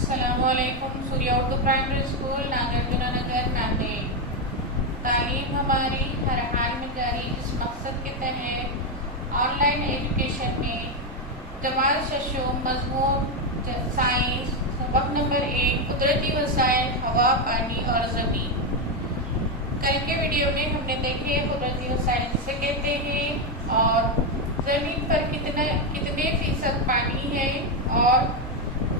السلام علیکم. سوریہ Urdu primary school Nagarjuna Nagar Nanded. تعلیم ہماری ہر حال میں جاری. اس مقصد کے تحت آن لائن ایجوکیشن میں جماعت ششم مضمون سائنس سبق نمبر 1 قدرتی وسائل ہوا پانی اور زمین. کل کے ویڈیو میں ہم نے دیکھے قدرتی وسائل کسے کہتے ہیں اور زمین پر کتنے فیصد پانی ہے اور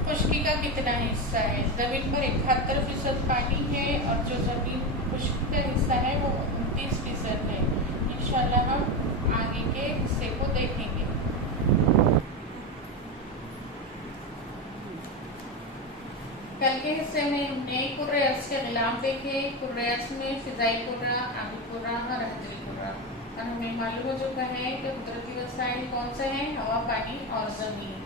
خشکی کا کتنا حصہ ہے. زمین پر 71% پانی ہے اور جو زمین خشکی کا حصہ ہے وہ 29% ہے. انشاءاللہ ہم آگے کے حصے کو دیکھیں گے. کل کے حصے میں ہم نے کرۂ ارض کے غلاف دیکھے. کرۂ ارض میں فضائی کرہ، آبی کرہ اور حجری کرہ. اور ہمیں معلوم ہو چکا ہے کہ قدرتی وسائل کون سے ہیں؟ ہوا، پانی اور زمین.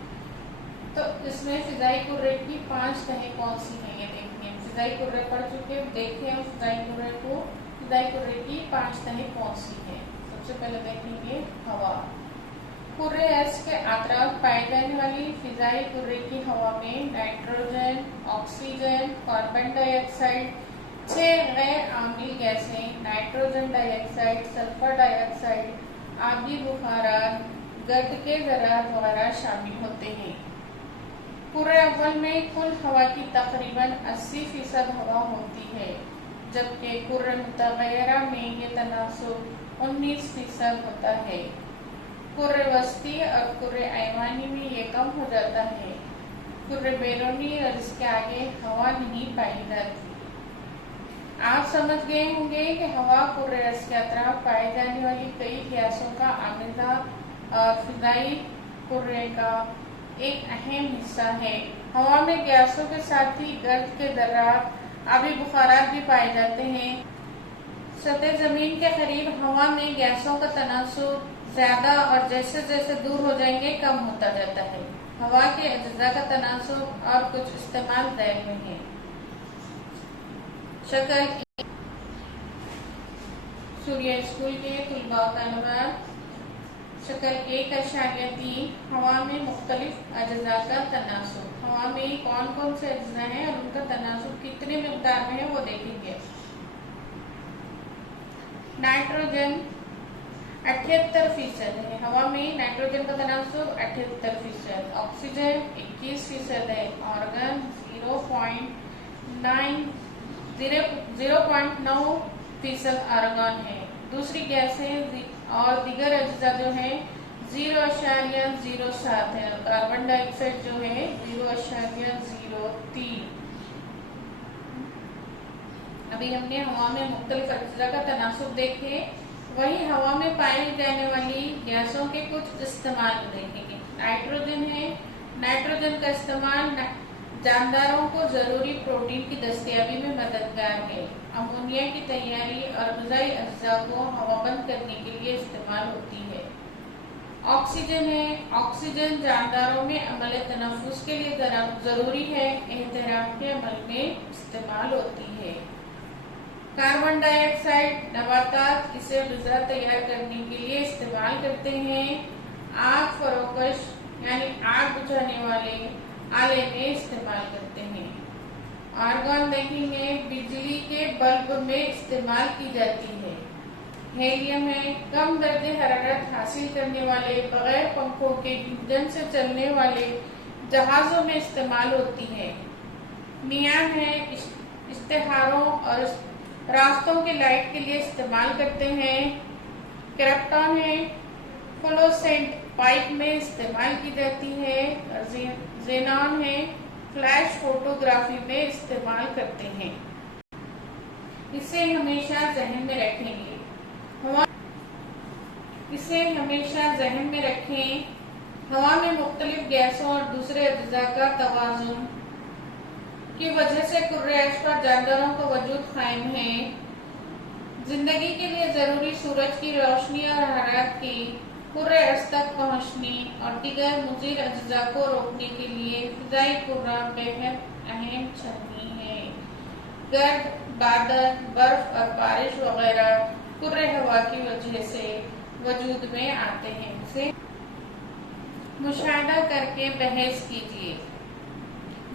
تو اس میں فضائی کرے کی 5 تہیں کون سی ہیں یہ دیکھیں. فضائی کرے پڑھ چکے، دیکھیں ہم فضائی کرے کو. فضائی کرے کی 5 تہیں کون سی ہیں؟ سب سے پہلے دیکھیں گے ہوا. کرۂ ارض کے اطراف پائی جانے والی فضائی کرے کی ہوا میں نائٹروجن، آکسیجن، کاربن ڈائی آکسائڈ 6 غیر عامل گیسیں نائٹروجن ڈائی آکسائڈ، سلفر ڈائی آکسائڈ، آبی بخارات، گرد کے ذرات وغیرہ شامل ہوتے ہیں. کرۂ اول میں کل ہوا کی تقریباً 80% ہوا ہوتی ہے، جبکہ کرۂ متغیرہ میں یہ تناسب 19% ہوتا ہے. کرۂ وسطی اور کرۂ ایوانی میں یہ کم ہو جاتا ہے. کرۂ بیرونی اور اس کے آگے ہوا نہیں پائی جاتی. آپ سمجھ گئے ہوں گے کہ ہوا کرۂ ارض کے اطراف پائے جانے والی کئی گیسوں کا آمیزہ اور فضائی کرے کا ایک اہم حصہ ہے. ہوا میں گیسوں کے ساتھ ہی گرد کے ذرات، آبی بخارات بھی پائے جاتے ہیں. سطح زمین کے قریب ہوا میں گیسوں کا تناسب زیادہ اور جیسے جیسے دور ہو جائیں گے کم ہوتا جاتا ہے. ہوا کے اجزاء کا تناسب اور کچھ استعمال ذیل میں ہے. شکل سوریہ اسکول کے طلباء و طالبات. شکل 1.3 ہوا میں مختلف اجزاء کا تناسب. ہوا میں کون کون سے اجزاء ہیں اور ان کا تناسب کتنے مقدار میں ہے وہ دیکھیں گے. نائٹروجن 78% ہے. ہوا میں نائٹروجن کا تناسب 78%. آکسیجن 21% ہے. آرگن 0.9% آرگن ہے. دوسری گیسیں اور دیگر اجزاء جو ہیں 0.07 ہے. کاربن ڈائی آکسائڈ جو ہے 0.03. ابھی ہم نے ہوا میں مختلف اجزاء کا تناسب دیکھے. وہی ہوا میں پائی جانے والی گیسوں کے کچھ استعمال دیکھیں گے. نائٹروجن ہے. نائٹروجن کا استعمال جانداروں کو ضروری پروٹین کی دستیابی میں مددگار ہے. امونیا کی تیاری اور غذائی اجزاء کو ہوا بند کرنے کے لیے استعمال ہوتی ہے. آکسیجن ہے. آکسیجن جانداروں میں عمل تنفس کے لیے ضروری ہے. احتراق کے عمل میں استعمال ہوتی ہے. کاربن ڈائی آکسائڈ نباتات اسے غذا تیار کرنے کے لیے استعمال کرتے ہیں. آگ فروکش یعنی آگ بجھانے والے آلے میں استعمال کرتے ہیں. آرگن دیکھیں گے. بجلی کے بلب میں استعمال کی جاتی ہے. ہیلیم ہے. کم درجہ حرارت حاصل کرنے والے بغیر پنکھوں کے انجن سے چلنے والے جہازوں میں استعمال ہوتی ہے. نیان ہے. اشتہاروں اور راستوں کے لائٹ کے لیے استعمال کرتے ہیں. کرپٹن ہے. فلوسینٹ پائپ میں استعمال کی جاتی ہے. زینان ہے. فلیش فوٹوگرافی میں استعمال کرتے ہیں. اسے ہمیشہ ذہن میں رکھیں گے. اسے ہمیشہ ذہن میں رکھیں. ہوا میں مختلف گیسوں اور دوسرے اجزاء کا توازن کی وجہ سے کرۂ ارض پر جانداروں کا وجود قائم ہے. زندگی کے لیے ضروری سورج کی روشنی اور حرارت کی کرۂ ارض تک پہنچنے اور دیگر مضر اجزاء کو روکنے کے لیے فضائی کرہ بہت اہم چھلنی ہے. گرد، بادل، برف اور بارش وغیرہ کرۂ ہوا کی وجہ سے وجود میں آتے ہیں. اسے مشاہدہ کر کے بحث کیجیے.